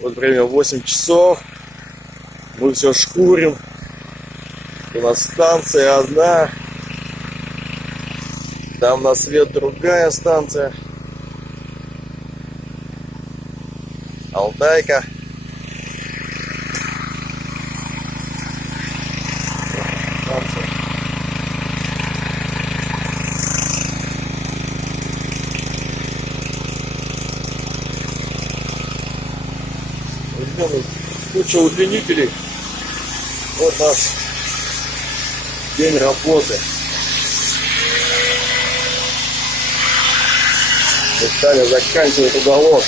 Вот время 8 часов. Мы все шкурим. У нас станция одна. Там на свет другая станция. Алтайка. Станция. Куча удлинителей. Вот наш день работы. Мы стали заканчивать уголок.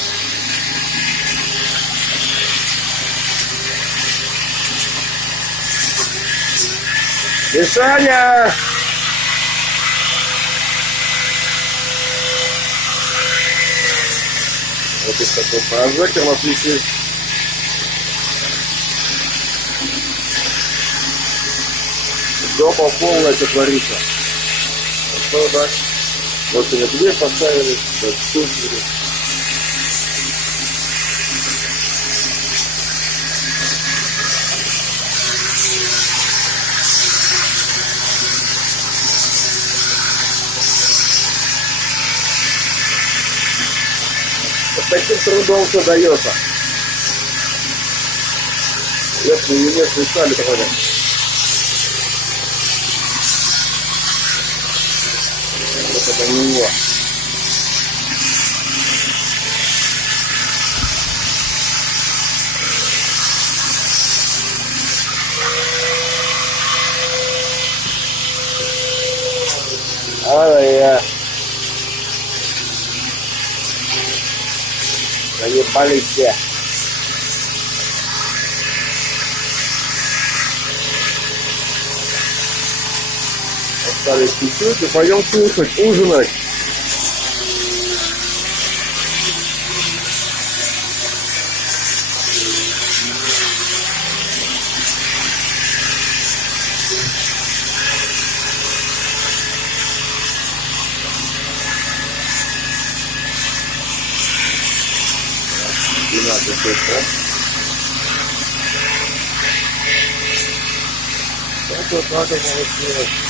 Мишаня! Вот здесь такой прожектор у нас висит. Жопа полная, что творится. Что так? Вот сегодня дверь поставили, вот сушили. Вот таким трудом все дается. Если немецкие стали такой. Вот это не его. Ай-яй-яй. Заебали все. Остались чуть-чуть и пойдем кушать, ужинать. Так вот надо было сделать.